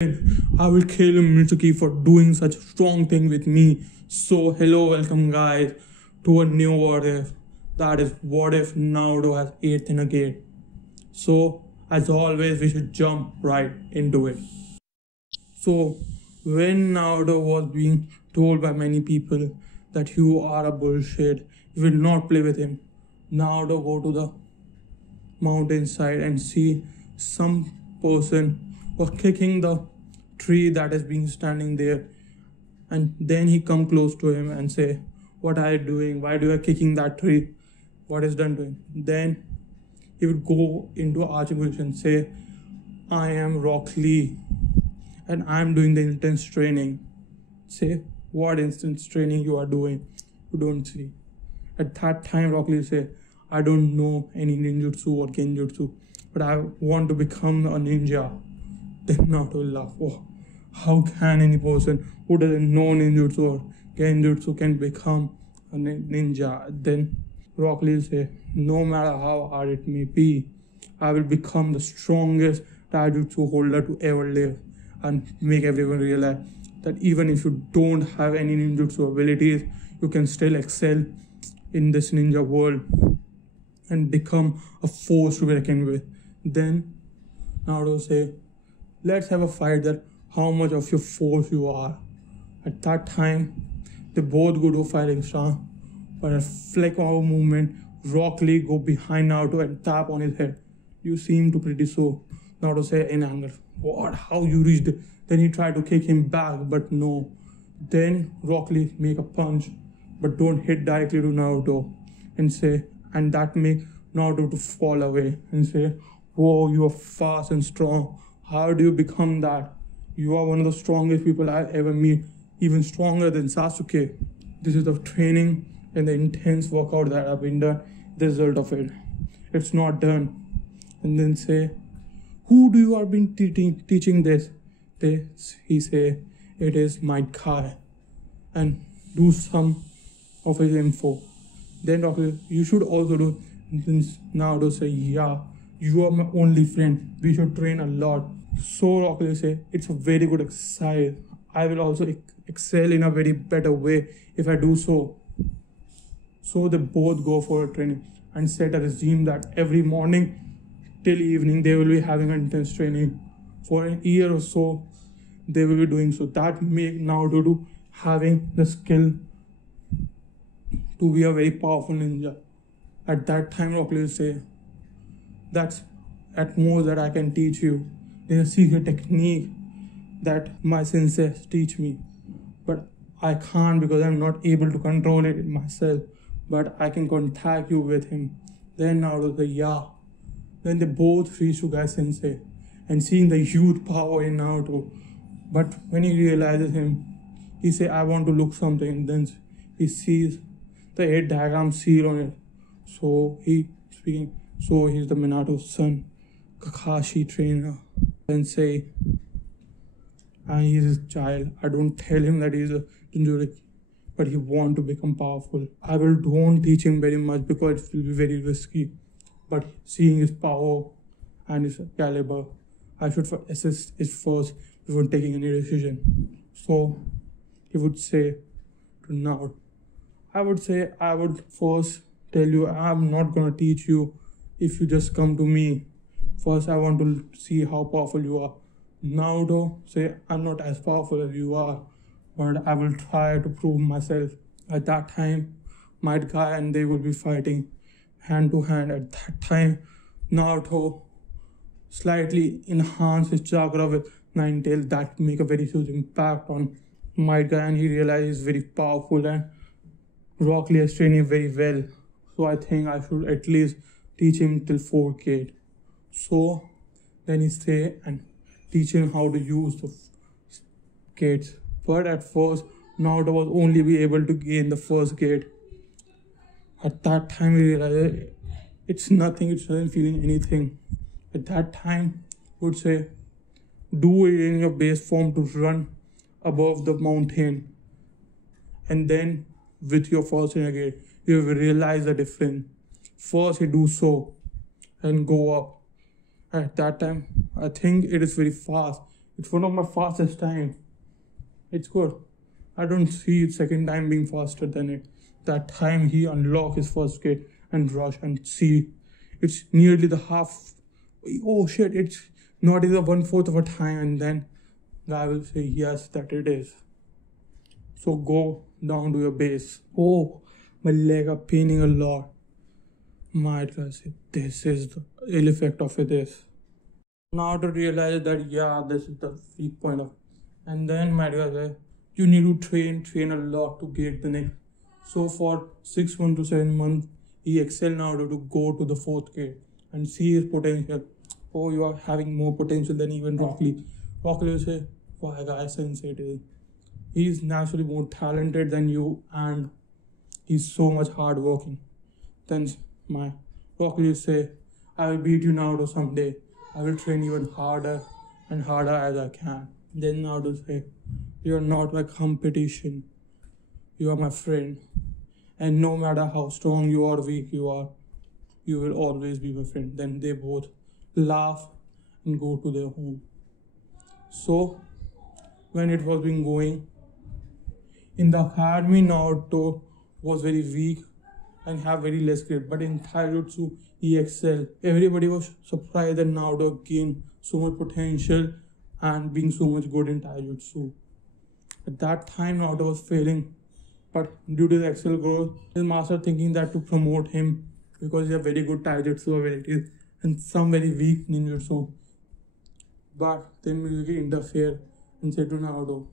I will kill Mitsuki for doing such a strong thing with me. So hello, welcome guys to a new what if. That is what if Naruto has 8th in a gate. So as always we should jump right into it. So when Naruto was being told by many people that you are a bullshit, you will not play with him. Naruto go to the mountainside and see some person was kicking the tree that is being standing there, and then he come close to him and say, what are you doing, why do you kicking that tree, what is done to him? Then he would go into arching position and say, I am Rock Lee and I am doing the intense training. Say, what intense training you are doing? You don't see. At that time Rock Lee say, I don't know any ninjutsu or genjutsu, but I want to become a ninja. Then Naruto will laugh. Oh, how can any person who doesn't know ninjutsu or genjutsu can become a ninja? Then Rock Lee will say, no matter how hard it may be, I will become the strongest taijutsu holder to ever live, and make everyone realize that even if you don't have any ninjutsu abilities, you can still excel in this ninja world and become a force to be reckoned with. Then Naruto say, let's have a fight that how much of your force you are. At that time, they both go to a fighting stance, but at flick of a movement, Rock Lee go behind Naruto and tap on his head. You seem to pretty so. Naruto say in anger, what, how you reached it? Then he tried to kick him back, but no. Then Rock Lee make a punch, but don't hit directly to Naruto, and say, and that make Naruto to fall away and say, whoa, you are fast and strong. How do you become that? You are one of the strongest people I'll ever meet, even stronger than Sasuke. This is the training and the intense workout that have been done, the result of it. It's not done. And then say, who do you have been teaching this? He say, it is Might Guy. And do some of his info. Then Rocky, you should also do. Then Naruto say, yeah, you are my only friend. We should train a lot. So Rocky say, it's a very good exercise. I will also excel in a very better way if I do so. So they both go for a training and set a regime that every morning till evening they will be having intense training. For a year or so, they will be doing so. That make Naruto to having the skill to be a very powerful ninja. At that time, Rock Lee will say, that's at most that I can teach you. There's a secret technique that my sensei teach me, but I can't because I'm not able to control it myself, but I can contact you with him. Then Naruto say, yeah. Then they both reach to Guy Sensei and seeing the huge power in Naruto. But when he realizes him, he say, I want to look something, and then he sees the 8 diagram seal on it. So he's the Minato's son, Kakashi trainer, and say, and he's his child. I don't tell him that he's a Jinchuriki, but he want to become powerful. I don't teach him very much because it will be very risky. But seeing his power and his caliber, I should assess it first before taking any decision. So he would say to Naruto, I would first tell you, I'm not gonna teach you if you just come to me. First, I want to see how powerful you are. Naruto say, I'm not as powerful as you are, but I will try to prove myself. At that time, Might Guy and they will be fighting hand to hand. At that time, Naruto slightly enhance his chakra with 9 tails that make a very huge impact on Might Guy, and he realizes he's very powerful and Rock Lee is training very well. So I think I should at least teach him till 4th gate. So then he stay and teach him how to use the gates. But at first, Naruto was only be able to gain the 1st gate. At that time, he realized it's nothing, it doesn't feeling anything. At that time, he would say, do it in your base form to run above the mountain. And then with your 1st inner gate, you will realize the difference. First, you do so and go up. At that time, I think it is very fast. It's one of my fastest time. It's good. I don't see it second time being faster than it. That time he unlocked his first gate and rush and see. It's nearly the half. Oh shit! It's not even 1/4 of a time, and then guy will say yes that it is. So go down to your base. Oh, my leg are paining a lot. My guy say this is the ill effect of this. Now to realize that yeah, this is the weak point of, and then my guy say you need to train a lot to get the next. So for 6 months to 7 months, he excel now to go to the fourth gate and see his potential. Oh, you are having more potential than even Rock Lee. Rock Lee will say, why guy sensitive? He's naturally more talented than you and he's so much hardworking. Then my Rock Lee will say, I will beat you Naruto someday. I will train even harder and harder as I can. Then Naruto will say, you are not my competition. You are my friend. And no matter how strong you or weak you are, you will always be my friend. Then they both laugh and go to their home. So, when it was been going, in the academy Naruto was very weak and have very less grade. But in Taijutsu, he excelled. Everybody was surprised that Naruto gained so much potential and being so much good in Taijutsu. At that time, Naruto was failing. But due to the excel growth, his master thinking that to promote him because he has very good taijutsu abilities and some very weak ninjutsu. But then Mizuki interfered and said to Naruto,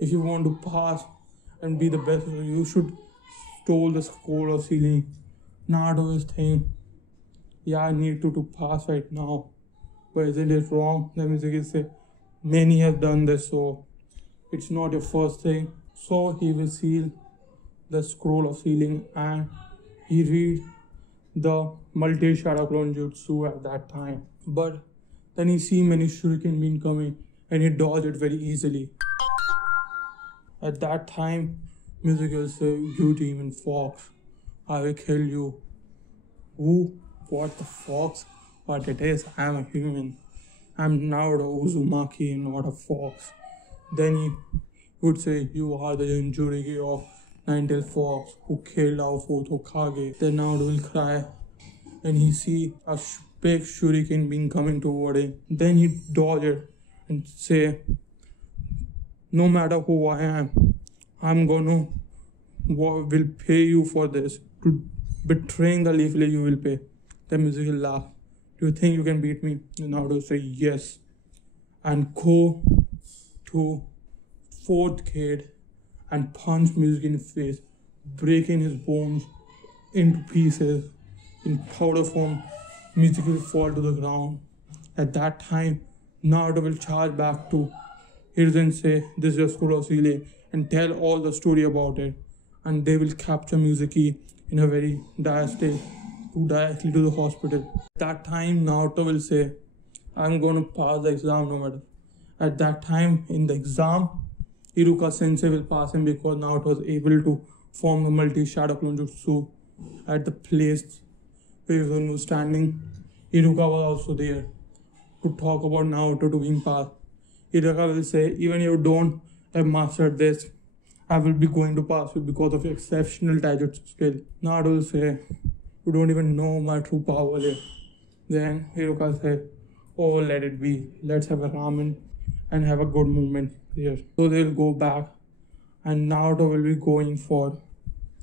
if you want to pass and be the best, you should stole the scroll of ceiling. Naruto is saying, yeah, I need to pass right now. But isn't it wrong? Then Mizuki said, many have done this, so it's not your first thing. So he will seal the scroll of ceiling and he read the multi-shadow clone jutsu at that time. But then he see many shuriken being coming and he dodged it very easily. At that time, Mizuki will say, you demon fox, I will kill you. Who? What the fox? What it is? I am a human. I am Naruto Uzumaki, not a fox. Then he would say, you are the Jinchuriki of Nine-Tailed Fox who killed our fourth Hokage. Then Naruto will cry and he see a big shuriken being coming toward him. Then he dodge it and say, no matter who I am, I'm gonna will pay you for this. To betraying the Leaf Lake, you will pay. Then Mizuki will laugh. Do you think you can beat me? And Naruto will say yes. And go to fourth gate and punch Mizuki in the face, breaking his bones into pieces. In powder form, Mizuki will fall to the ground. At that time, Naruto will charge back to Hiruzen and say, this is your school of Seele, and tell all the story about it. And they will capture Mizuki in a very dire state to directly to the hospital. At that time, Naruto will say, I'm going to pass the exam no matter. At that time, in the exam, Iruka Sensei will pass him because Naruto was able to form the multi-shadow clone jutsu at the place where he was standing. Iruka was also there to talk about Naruto to being passed. Iruka will say, even if you don't have mastered this, I will be going to pass you because of your exceptional taijutsu skill. Naruto will say, you don't even know my true power yet. Then Iruka will say, oh, let it be. Let's have a ramen and have a good moment here. So they'll go back and Naruto will be going for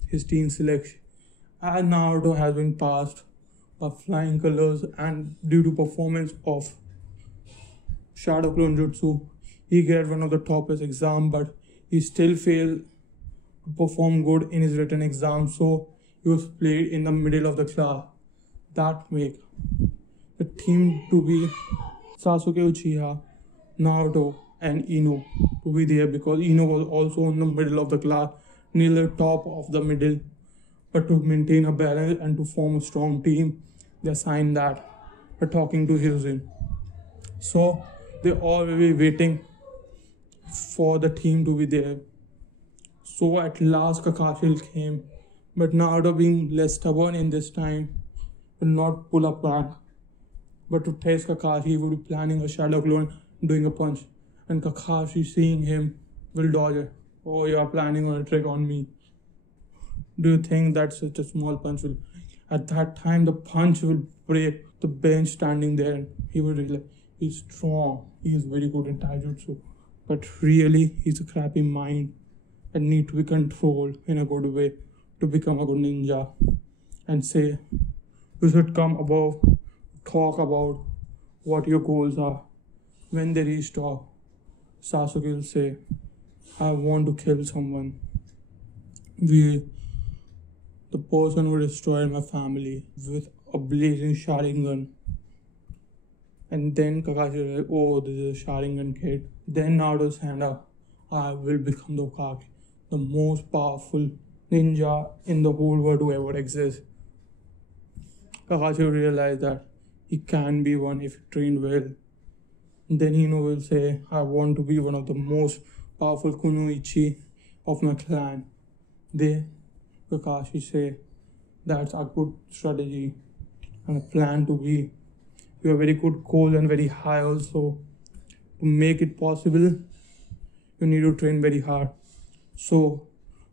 his team selection. And Naruto has been passed by flying colors and due to performance of Shadow Clone Jutsu, he get one of the toppest exam, but he still failed to perform good in his written exam, so he was played in the middle of the class. That make the team to be Sasuke Uchiha, Naruto and Ino to be there because Ino was also in the middle of the class, near the top of the middle. But to maintain a balance and to form a strong team, they assigned that by talking to Hiruzen. So they all will be waiting for the team to be there. So at last Kakashi came, but Naruto being less stubborn in this time will not pull a prank. But to test Kakashi, he would be planning a shadow clone doing a punch. and Kakashi, seeing him, will dodge it. Oh, you are planning on a trick on me. Do you think that such a small punch will? At that time, the punch will break the bench standing there, and he will realize he's strong. He is very good in taijutsu, but really, he's a crappy mind and need to be controlled in a good way to become a good ninja. And say, you should come above, talk about what your goals are. When they reach top, Sasuke will say, I want to kill someone. We, the person who destroyed my family with a blazing Sharingan. And then Kakashi will like, oh, this is a Sharingan kid. Then Naruto stand up, I will become the Hokage, the most powerful ninja in the whole world to ever exist. Kakashi will realize that he can be one if he trained well. Then Hino will say, I want to be one of the most powerful kunoichi of my clan. They, Kakashi, say, that's a good strategy and a plan to be. You have very good goals and very high also. To make it possible, you need to train very hard. So,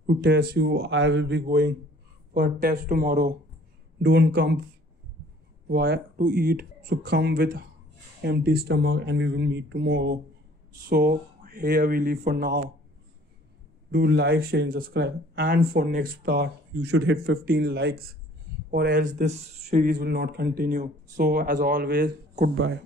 to test you, I will be going for a test tomorrow. Don't come to eat, so come with empty stomach and we will meet tomorrow. So here we leave for now. Do like, share and subscribe, and for next part you should hit 15 likes or else this series will not continue. So as always, goodbye.